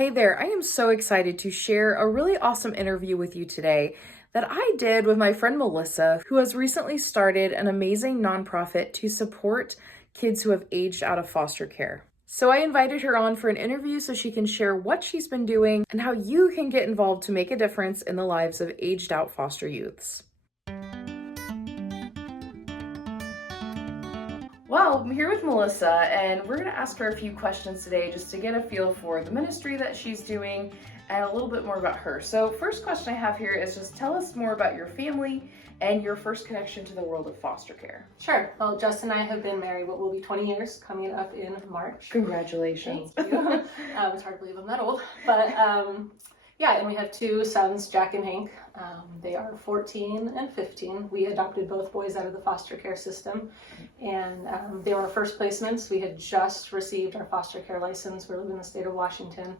Hey there, I am so excited to share a really awesome interview with you today that I did with my friend Melissa, who has recently started an amazing nonprofit to support kids who have aged out of foster care. So I invited her on for an interview so she can share what she's been doing and how you can get involved to make a difference in the lives of aged out foster youths. Well, I'm here with Melissa, and we're going to ask her a few questions today just to get a feel for the ministry that she's doing and a little bit more about her. So, first question I have here is just tell us more about your family and your first connection to the world of foster care. Sure. Well, Jess and I have been married what will be 20 years coming up in March. Congratulations. Thank you. It's hard to believe I'm that old. But yeah, and we have two sons, Jack and Hank. They are 14 and 15. We adopted both boys out of the foster care system, and they were our first placements. We had just received our foster care license. We live in the state of Washington,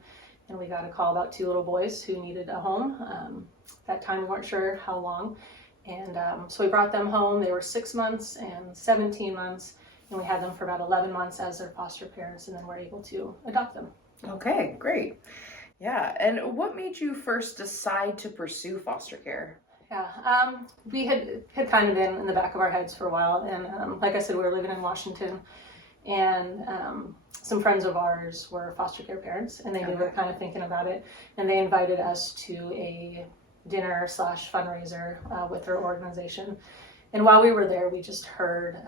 and we got a call about two little boys who needed a home. That time we weren't sure how long, and so we brought them home. They were 6 months and 17 months, and we had them for about 11 months as their foster parents, and then we're able to adopt them. Okay, great. Yeah, and what made you first decide to pursue foster care? Yeah, we had kind of been in the back of our heads for a while, and like I said, we were living in Washington, and some friends of ours were foster care parents, and they were kind of thinking about it, and they invited us to a dinner / fundraiser with their organization. And while we were there, we just heard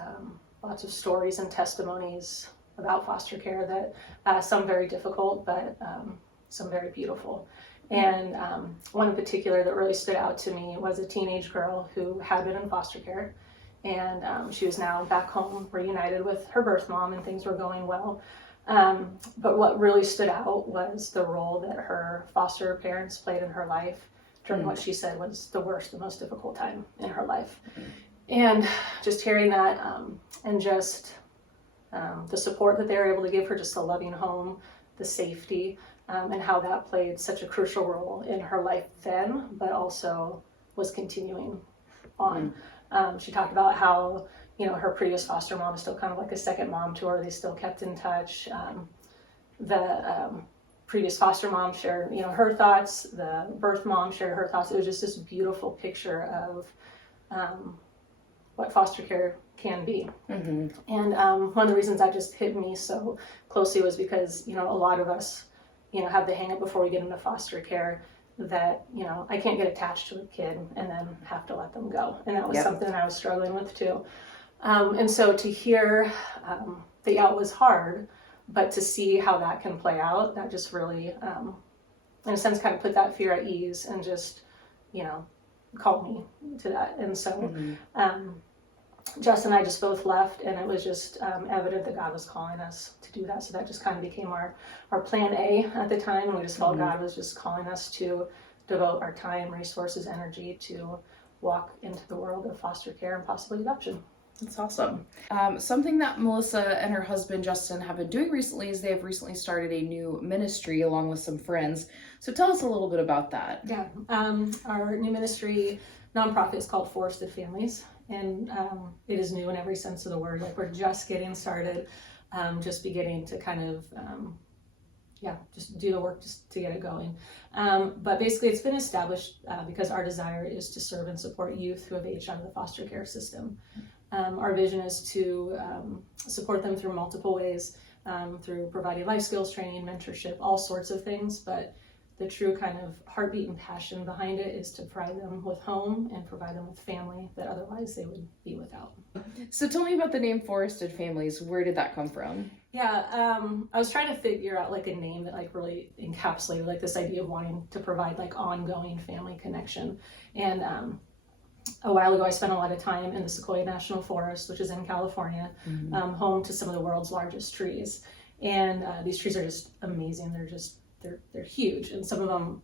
lots of stories and testimonies about foster care that some very difficult, but some very beautiful. And one in particular that really stood out to me was a teenage girl who had been in foster care, and she was now back home reunited with her birth mom, and things were going well. But what really stood out was the role that her foster parents played in her life during what she said was the worst, the most difficult time in her life. And just hearing that and just the support that they were able to give her, just a loving home, the safety, and how that played such a crucial role in her life then, but also was continuing on. She talked about how, her previous foster mom is still kind of like a second mom to her. They still kept in touch. The previous foster mom shared, her thoughts. The birth mom shared her thoughts. It was just this beautiful picture of what foster care can be. Mm-hmm. And one of the reasons that just hit me so closely was because, a lot of us, have the hang up before we get into foster care that, I can't get attached to a kid and then have to let them go. And that was something that I was struggling with too. And so to hear that, it was hard, but to see how that can play out, that just really, in a sense, kind of put that fear at ease and just, called me to that. And so Jess and I just both left, and it was just evident that God was calling us to do that. So that just kind of became our plan A at the time, and we just felt God was just calling us to devote our time, resources, energy to walk into the world of foster care and possibly adoption. That's awesome. Something that Melissa and her husband Justin have been doing recently is they have recently started a new ministry along with some friends. So tell us a little bit about that. Yeah, our new ministry nonprofit is called Forested Families, and it is new in every sense of the word. Like, we're just getting started, just beginning to kind of just do the work just to get it going. But basically it's been established because our desire is to serve and support youth who have aged out of the foster care system. Our vision is to support them through multiple ways, through providing life skills training, mentorship, all sorts of things, but the true kind of heartbeat and passion behind it is to provide them with home and provide them with family that otherwise they would be without. So tell me about the name Forested Families. Where did that come from? Yeah, I was trying to figure out like a name that like really encapsulated like this idea of wanting to provide like ongoing family connection. And a while ago I spent a lot of time in the Sequoia National Forest, which is in California, home to some of the world's largest trees. And these trees are just amazing. They're huge, and some of them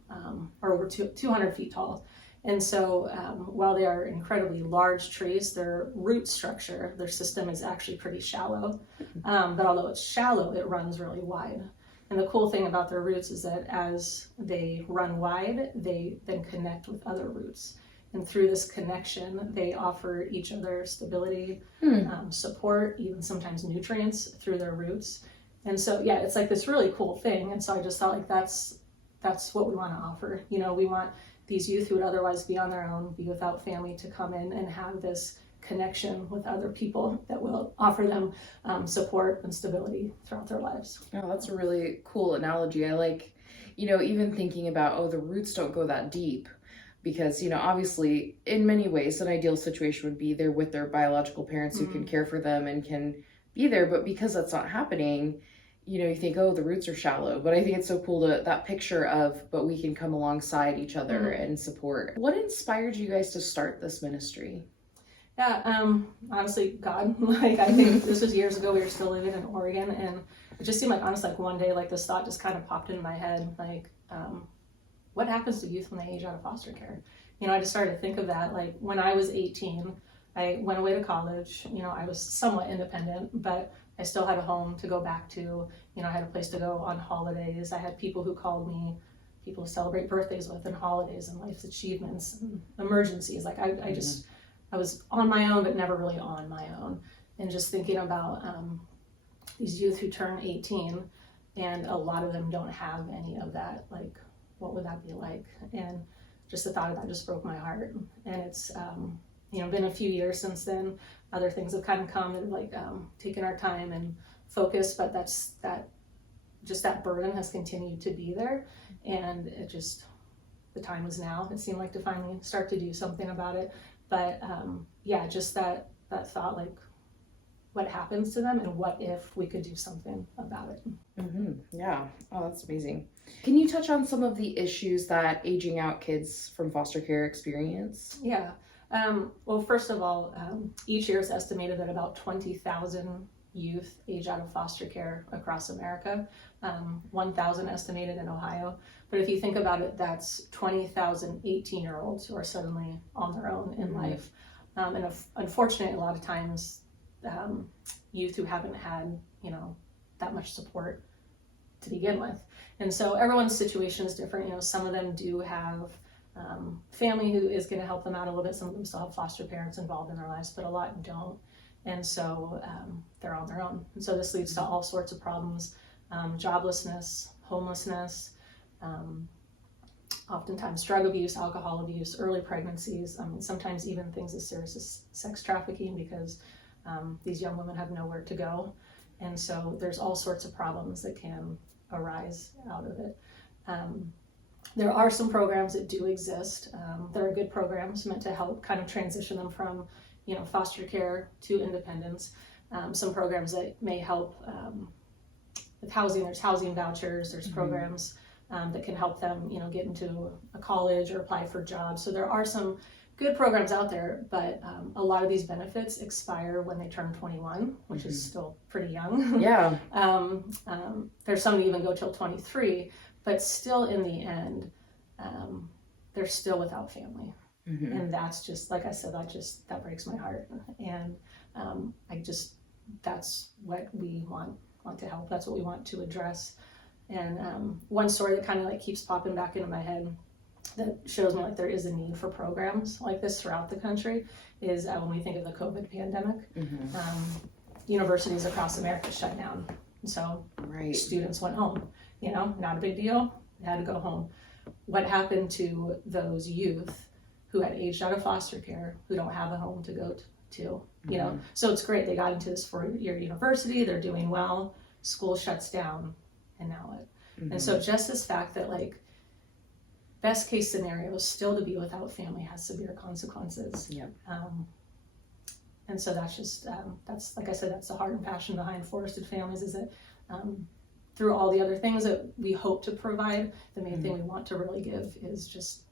are over 200 feet tall. And so while they are incredibly large trees, their root structure, their system is actually pretty shallow. But although it's shallow, it runs really wide. And the cool thing about their roots is that as they run wide, they then connect with other roots. And through this connection, they offer each other stability, support, even sometimes nutrients through their roots. And so, yeah, it's like this really cool thing. And so I just thought like that's what we want to offer. You know, we want these youth who would otherwise be on their own, be without family, to come in and have this connection with other people that will offer them support and stability throughout their lives. Oh, that's a really cool analogy. I like, even thinking about, oh, the roots don't go that deep. Because, obviously, in many ways, an ideal situation would be they're with their biological parents who can care for them and can be there. But because that's not happening, you think, oh, the roots are shallow. But I think it's so cool that picture of, but we can come alongside each other and support. What inspired you guys to start this ministry? Yeah, honestly, God. Like, I think this was years ago. We were still living in Oregon, and it just seemed like, honestly, like one day, like this thought just kind of popped in my head, like, what happens to youth when they age out of foster care? I just started to think of that. Like when I was 18, I went away to college. I was somewhat independent, but I still had a home to go back to. I had a place to go on holidays. I had people who called me, people to celebrate birthdays with, and holidays and life's achievements and emergencies. Like I was on my own, but never really on my own. And just thinking about these youth who turn 18, and a lot of them don't have any of that. Like, what would that be like? And just the thought of that just broke my heart. And it's been a few years since then. Other things have kind of come and like taken our time and focus, but that burden has continued to be there. And it just, the time was now, it seemed like, to finally start to do something about it. But just that thought, like, what happens to them and what if we could do something about it. Yeah. Oh, that's amazing. Can you touch on some of the issues that aging out kids from foster care experience? Yeah. Well, first of all, each year is estimated that about 20,000 youth age out of foster care across America, 1,000 estimated in Ohio. But if you think about it, that's 20,000 18-year-olds who are suddenly on their own in life. And unfortunately, a lot of times, youth who haven't had, that much support to begin with. And so everyone's situation is different. Some of them do have family who is going to help them out a little bit. Some of them still have foster parents involved in their lives, but a lot don't. And so they're on their own. And so this leads to all sorts of problems, joblessness, homelessness, oftentimes drug abuse, alcohol abuse, early pregnancies, sometimes even things as serious as sex trafficking, because these young women have nowhere to go. And so there's all sorts of problems that can arise out of it. There are some programs that do exist. There are good programs meant to help kind of transition them from, foster care to independence. Some programs that may help with housing. There's housing vouchers. There's programs that can help them, get into a college or apply for jobs. So there are some good programs out there, but a lot of these benefits expire when they turn 21, which is still pretty young. Yeah. There's some that even go till 23, but still in the end, they're still without family. And that's just, like I said, that breaks my heart. And that's what we want to help. That's what we want to address. And one story that kind of like keeps popping back into my head that shows me like there is a need for programs like this throughout the country is when we think of the COVID pandemic. Universities across America shut down. And so students went home, not a big deal, they had to go home. What happened to those youth who had aged out of foster care, who don't have a home to go to, So it's great, they got into this 4-year university, they're doing well, school shuts down, and now what? And so just this fact that like best case scenario is still to be without family has severe consequences. And so that's just, that's, like I said, that's the heart and passion behind Forested Families, is that through all the other things that we hope to provide, the main thing we want to really give is just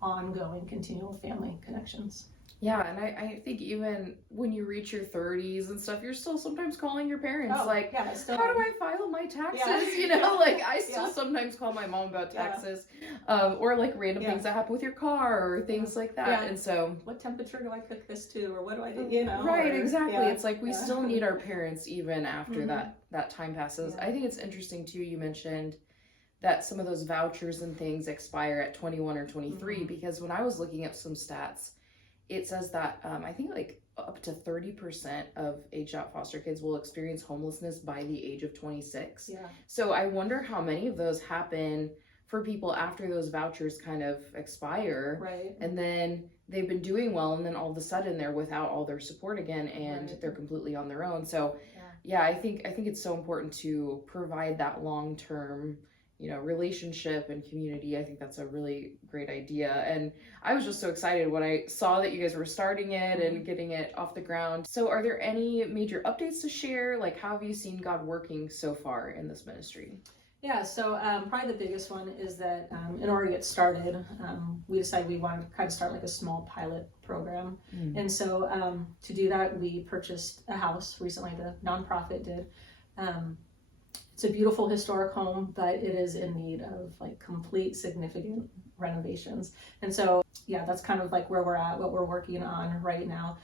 ongoing, continual family connections. Yeah, and I think even when you reach your 30s and stuff, you're still sometimes calling your parents, how do I file my taxes? I still sometimes call my mom about taxes, or like random things that happen with your car or things like that. And so, what temperature do I cook this to, or what do I do? Right, exactly. It's like we still need our parents even after that time passes. I think it's interesting too. You mentioned that some of those vouchers and things expire at 21 or 23, because when I was looking at some stats, it says that I think like up to 30% of aged out foster kids will experience homelessness by the age of 26. Yeah. So I wonder how many of those happen for people after those vouchers kind of expire. Right. And then they've been doing well, and then all of a sudden they're without all their support again, and Right. they're completely on their own. So yeah, I think it's so important to provide that long-term, relationship and community. I think that's a really great idea. And I was just so excited when I saw that you guys were starting it and getting it off the ground. So are there any major updates to share? Like, how have you seen God working so far in this ministry? Yeah, so probably the biggest one is that in order to get started, we decided we wanted to kind of start like a small pilot program. And so to do that, we purchased a house recently, the nonprofit did. It's a beautiful historic home, but it is in need of like complete significant renovations. And so, yeah, that's kind of like where we're at, what we're working on right now.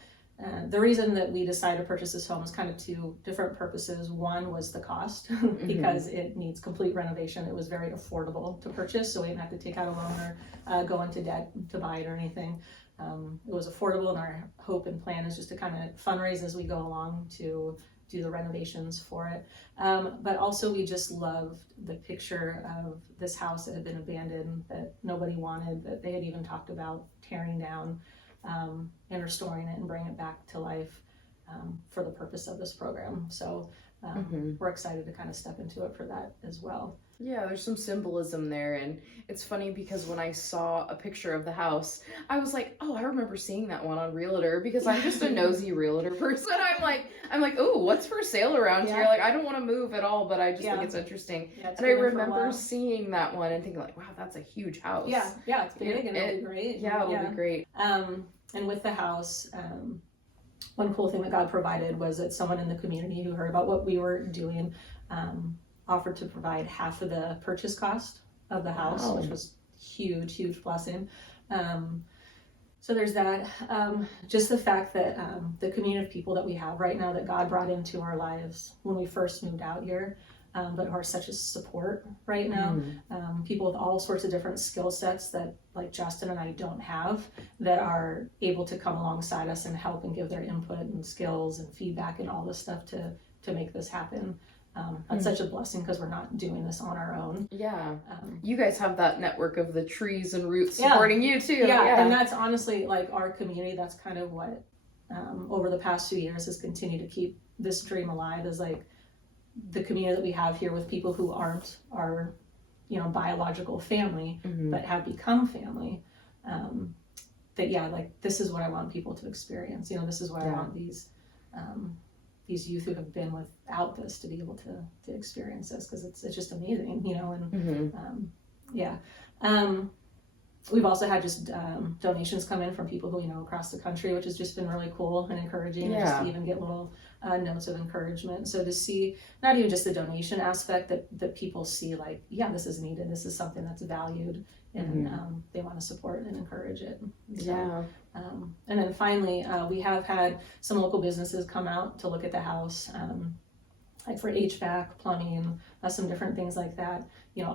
The reason that we decided to purchase this home is kind of two different purposes. One was the cost, because it needs complete renovation. It was very affordable to purchase, so we didn't have to take out a loan or go into debt to buy it or anything. It was affordable, and our hope and plan is just to kind of fundraise as we go along to do the renovations for it. But also we just loved the picture of this house that had been abandoned, that nobody wanted, that they had even talked about tearing down and restoring it and bringing it back to life for the purpose of this program. So we're excited to kind of step into it for that as well. Yeah, there's some symbolism there, and it's funny because when I saw a picture of the house, I was like, oh, I remember seeing that one on Realtor, because I'm just a nosy Realtor person. I'm like, oh, what's for sale around here? Like, I don't want to move at all, but I just think it's interesting. And I remember seeing that one and thinking like, wow, that's a huge house. Yeah, it's big and it'll be great. Yeah, it'll be great. And with the house, one cool thing that God provided was that someone in the community who heard about what we were doing offered to provide half of the purchase cost of the house, which was huge blessing. So there's that. Just the fact that the community of people that we have right now that God brought into our lives when we first moved out here, but who are such a support right now. People with all sorts of different skill sets that like Justin and I don't have, that are able to come alongside us and help and give their input and skills and feedback and all this stuff to make this happen. That's such a blessing, because we're not doing this on our own. Yeah. You guys have that network of the trees and roots supporting you too. Yeah, and that's honestly like our community. That's kind of what over the past few years has continued to keep this dream alive, is like the community that we have here with people who aren't our, biological family, but have become family. Like this is what I want people to experience. This is what I want these youth who have been without this to be able to experience this, because it's just amazing, we've also had just donations come in from people who across the country, which has just been really cool and encouraging, and just to even get little notes of encouragement. So to see not even just the donation aspect, that people see like, this is needed, this is something that's valued, and they want to support and encourage it. So, and then finally, we have had some local businesses come out to look at the house, like for HVAC, plumbing, some different things like that.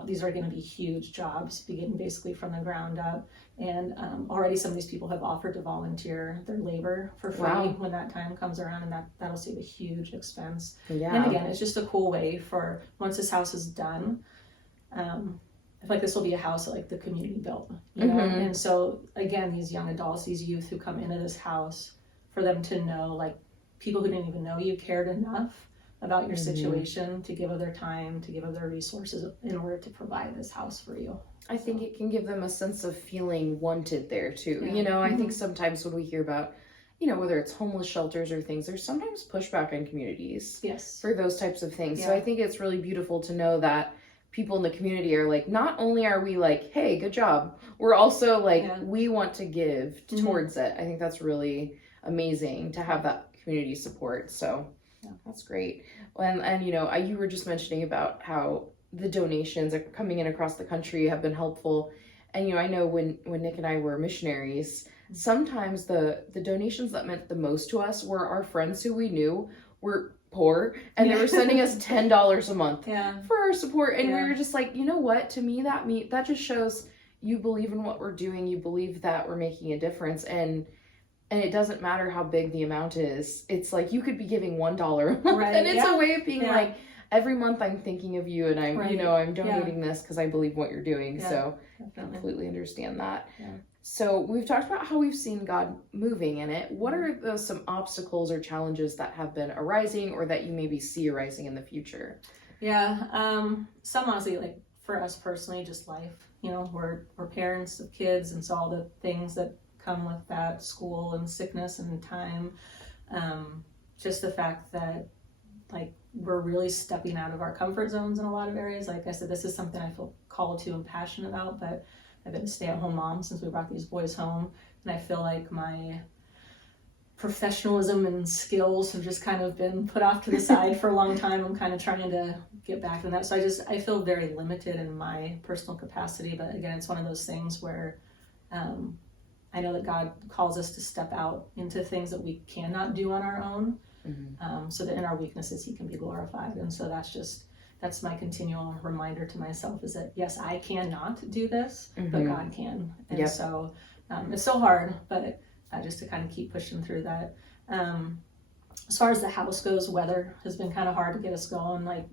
These are going to be huge jobs, beginning basically from the ground up. And already some of these people have offered to volunteer their labor for free when that time comes around, and that'll save a huge expense. And again, it's just a cool way for, once this house is done, I feel like this will be a house that like the community built, And so again, these young adults, these youth who come into this house, for them to know, like, people who didn't even know you cared enough about your situation to give of their time, to give of their resources in order to provide this house for you. I think it can give them a sense of feeling wanted there too. I think sometimes when we hear about, whether it's homeless shelters or things, there's sometimes pushback in communities for those types of things. So I think it's really beautiful to know that people in the community are like, not only are we like, hey, good job, we're also like, we want to give towards it. I think that's really amazing to have that community support. So that's great. And you were just mentioning about how the donations are coming in across the country have been helpful. And I know when Nick and I were missionaries, sometimes the donations that meant the most to us were our friends who we knew were poor, and they were sending us $10 a month for our support, and we were just like, what, to me that just shows you believe in what we're doing, you believe that we're making a difference. And And it doesn't matter how big the amount is. It's like you could be giving $1 a month, Right, and it's yeah. a way of being Yeah. like, every month I'm thinking of you, and I'm, Right. you know, I'm donating this because I believe what you're doing. Yeah, So I definitely. completely understand that. Yeah. So we've talked about how we've seen God moving in it. What are some obstacles or challenges that have been arising, or that you maybe see arising in the future? Yeah, some honestly, like for us personally, just life. You know, we're parents of kids, and so all the things that come with that, school and sickness and time. Just the fact that like we're really stepping out of our comfort zones in a lot of areas. Like I said, this is something I feel called to and passionate about, but I've been a stay-at-home mom since we brought these boys home, and I feel like my professionalism and skills have just kind of been put off to the side for a long time. I'm kind of trying to get back to that. So I feel very limited in my personal capacity. But again, it's one of those things where I know that God calls us to step out into things that we cannot do on our own, so that in our weaknesses He can be glorified. And so that's my continual reminder to myself, is that yes, I cannot do this, but God can. And so it's so hard, but just to kind of keep pushing through that. As far as the house goes, weather has been kind of hard to get us going. Like,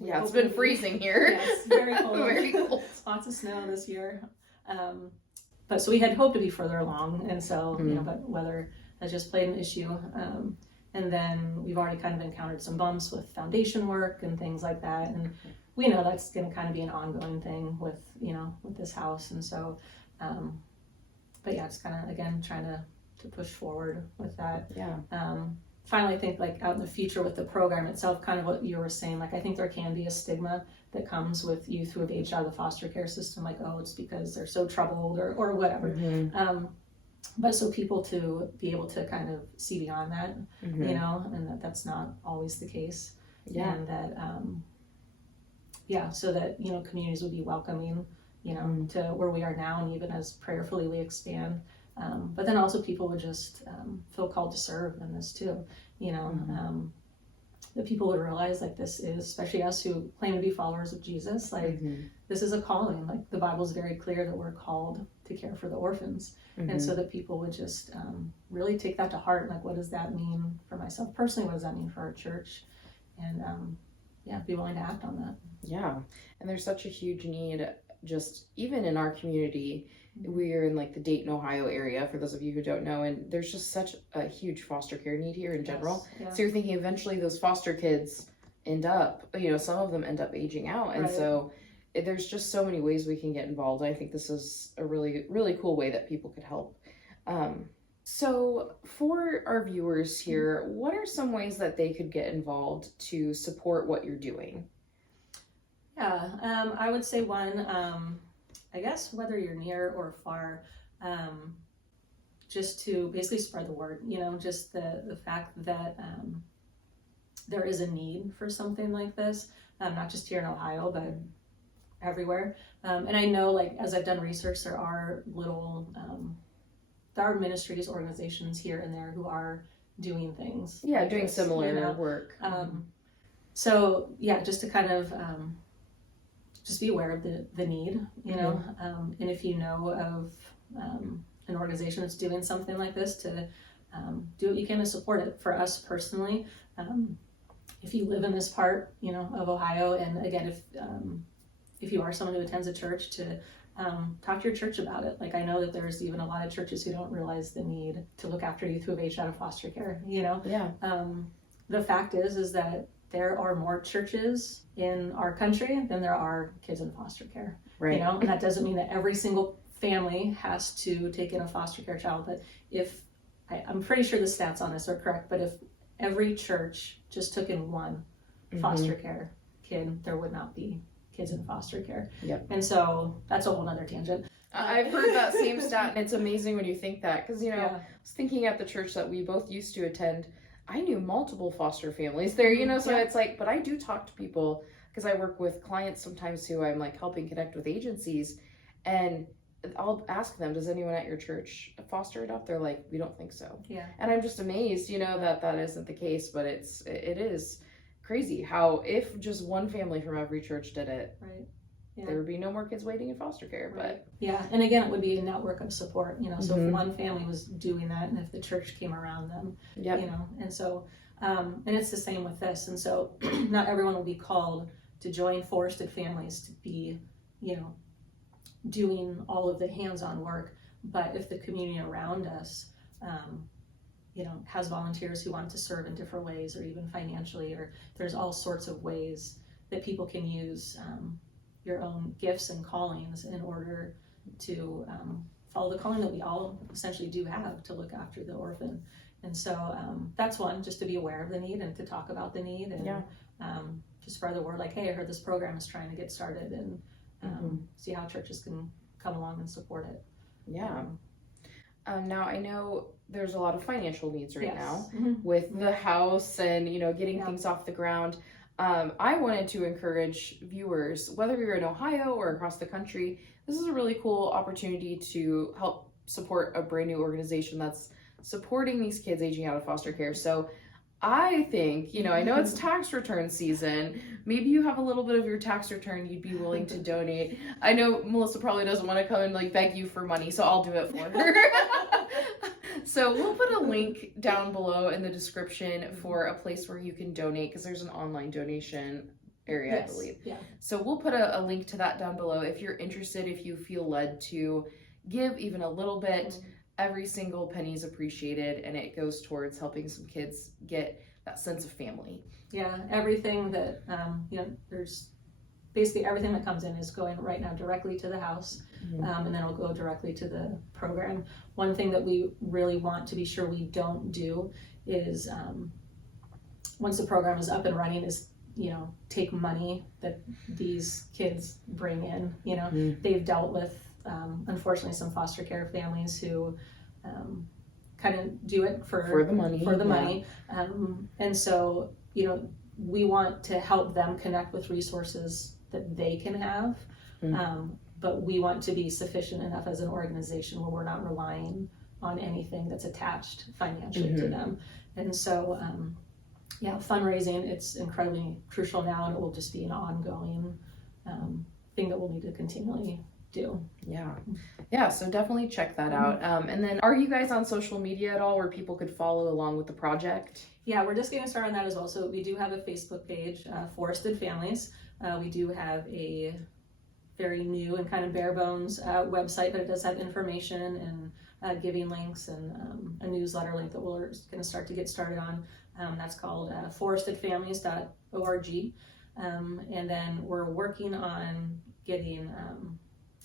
it's been freezing here. Yes, very cold. Very cold. Lots of snow this year. But so we had hoped to be further along, and so you know, but weather has just played an issue. And then we've already kind of encountered some bumps with foundation work and things like that, and we know that's going to kind of be an ongoing thing with this house. And so, but yeah, it's kind of again trying to push forward with that. Yeah. Finally, I think like out in the future with the program itself, kind of what you were saying, like I think there can be a stigma that comes with youth who have aged out of the foster care system, like, oh, it's because they're so troubled or whatever. But so people to be able to kind of see beyond that, you know, and that's not always the case. Yeah. And that, so that, you know, communities would be welcoming, you know, to where we are now, and even as prayerfully we expand. But then also people would just feel called to serve in this too, you know, that people would realize like this is, especially us who claim to be followers of Jesus, like this is a calling. Like the Bible's very clear that we're called to care for the orphans. And so that people would just really take that to heart. Like, what does that mean for myself personally? What does that mean for our church? And be willing to act on that. Yeah. And there's such a huge need, just even in our community. We're in like the Dayton, Ohio area, for those of you who don't know, and there's just such a huge foster care need here in general. Yes, yeah. So you're thinking eventually those foster kids end up, you know, some of them end up aging out. And so there's just so many ways we can get involved. I think this is a really, really cool way that people could help. So for our viewers here, what are some ways that they could get involved to support what you're doing? Yeah, I would say one, I guess whether you're near or far, just to basically spread the word, you know, just the fact that there is a need for something like this, not just here in Ohio, but everywhere. And I know, like, as I've done research, there are there are ministries, organizations here and there who are doing things. Yeah, like doing this, similar you know? work. So yeah, just to kind of just be aware of the need, you know, and if you know of an organization that's doing something like this, to do what you can to support it. For us personally, if you live in this part, you know, of Ohio, and again, if you are someone who attends a church, to talk to your church about it. Like, I know that there's even a lot of churches who don't realize the need to look after youth who have aged out of foster care, you know? Yeah. The fact is that there are more churches in our country than there are kids in foster care. Right. You know, and that doesn't mean that every single family has to take in a foster care child. But I'm pretty sure the stats on this are correct, but if every church just took in one foster care kid, there would not be kids in foster care. Yep. And so that's a whole nother tangent. I've heard that same stat, and it's amazing when you think that, because, you know, Yeah. I was thinking at the church that we both used to attend, I knew multiple foster families there, you know, so it's like, but I do talk to people, because I work with clients sometimes who I'm like helping connect with agencies, and I'll ask them, does anyone at your church foster adopt? They're like, we don't think so. Yeah. And I'm just amazed, you know, that isn't the case, but it is crazy how if just one family from every church did it, Right. there would be no more kids waiting in foster care. But yeah, and again, it would be a network of support, so if one family was doing that, and if the church came around them, and so and it's the same with this. And so not everyone will be called to join forested families to be doing all of the hands-on work, but if the community around us has volunteers who want to serve in different ways, or even financially, or there's all sorts of ways that people can use your own gifts and callings in order to follow the calling that we all essentially do have, to look after the orphan. And so that's one, just to be aware of the need and to talk about the need, and to spread the word, like, hey, I heard this program is trying to get started, and see how churches can come along and support it. Now I know there's a lot of financial needs right now Mm-hmm. with the house and getting things off the ground. I wanted to encourage viewers, whether you're in Ohio or across the country, this is a really cool opportunity to help support a brand new organization that's supporting these kids aging out of foster care. So I think, I know it's tax return season. Maybe you have a little bit of your tax return you'd be willing to donate. I know Melissa probably doesn't want to come and beg you for money, so I'll do it for her. So we'll put a link down below in the description for a place where you can donate, because there's an online donation area, I believe. Yeah. So we'll put a link to that down below if you're interested, if you feel led to give even a little bit. Every single penny is appreciated, and it goes towards helping some kids get that sense of family. Yeah, everything that, there's basically everything that comes in is going right now directly to the house, and then it'll go directly to the program. One thing that we really want to be sure we don't do is, once the program is up and running, is take money that these kids bring in. They've dealt with unfortunately some foster care families who kind of do it for the money, and so we want to help them connect with resources that they can have, but we want to be sufficient enough as an organization where we're not relying on anything that's attached financially to them. And so fundraising, it's incredibly crucial now, and it will just be an ongoing thing that we'll need to continually do. So definitely check that out. And then, are you guys on social media at all where people could follow along with the project? Yeah, we're just getting started on that as well. So we do have a Facebook page, Forested Families. We do have a very new and kind of bare bones website, but it does have information and giving links, and a newsletter link that we're going to start to get started on. That's called forestedfamilies.org. And then we're working on getting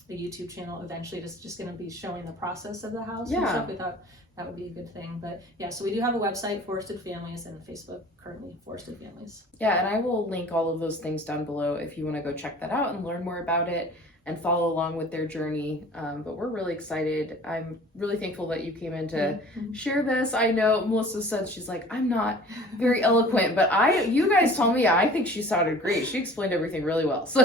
a YouTube channel eventually, just going to be showing the process of the house and stuff. We thought that would be a good thing. But so we do have a website, Forested Families, and Facebook currently, Forested Families. And I will link all of those things down below if you want to go check that out and learn more about it and follow along with their journey. But we're really excited. I'm really thankful that you came in to share this. I know Melissa said, she's like, I'm not very eloquent, but you guys told me, I think she sounded great. She explained everything really well. So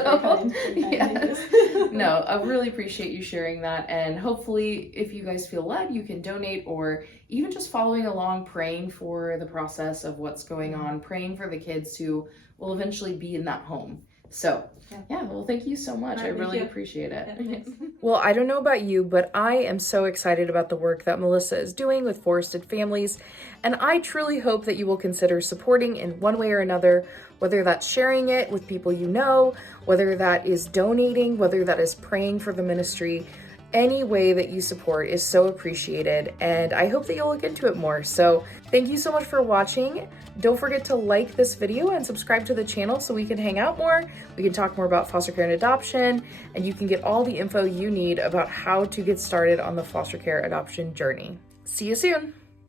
no, I really appreciate you sharing that. And hopefully if you guys feel led, you can donate, or even just following along, praying for the process of what's going on, praying for the kids who will eventually be in that home. So well, thank you so much. I really appreciate it. Well, I don't know about you, but I am so excited about the work that Melissa is doing with Forested Families, and I truly hope that you will consider supporting in one way or another, whether that's sharing it with people you know, whether that is donating, whether that is praying for the ministry. Any way that you support is so appreciated, and I hope that you'll look into it more. So thank you so much for watching. Don't forget to like this video and subscribe to the channel so we can hang out more. We can talk more about foster care and adoption, and you can get all the info you need about how to get started on the foster care adoption journey. See you soon.